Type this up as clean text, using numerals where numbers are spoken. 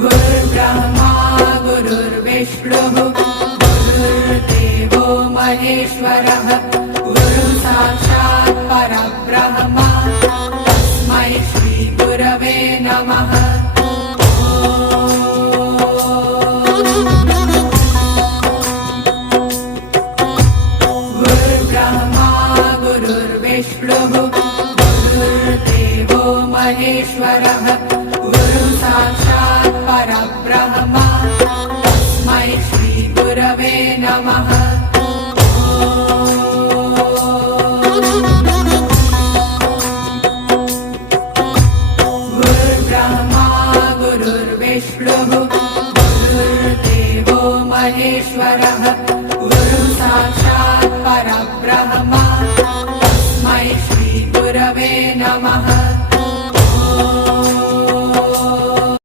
गुरुर्ब्रह्मा गुरुर्विष्णुः गुरुर्देवो महेश्वरः गुरुः साक्षात् परब्रह्म तस्मै श्री गुरवे नमः। गुरुर्ब्रह्मा गुरुर्विष्णुः गुरुर्देवो महेश्वरः गुरुः साक्षात् परब्रह्म तस्मै श्री गुरवे नमः। गुरुर्ब्रह्मा गुरुर्विष्णुः गुरुर्देवो महेश्वरः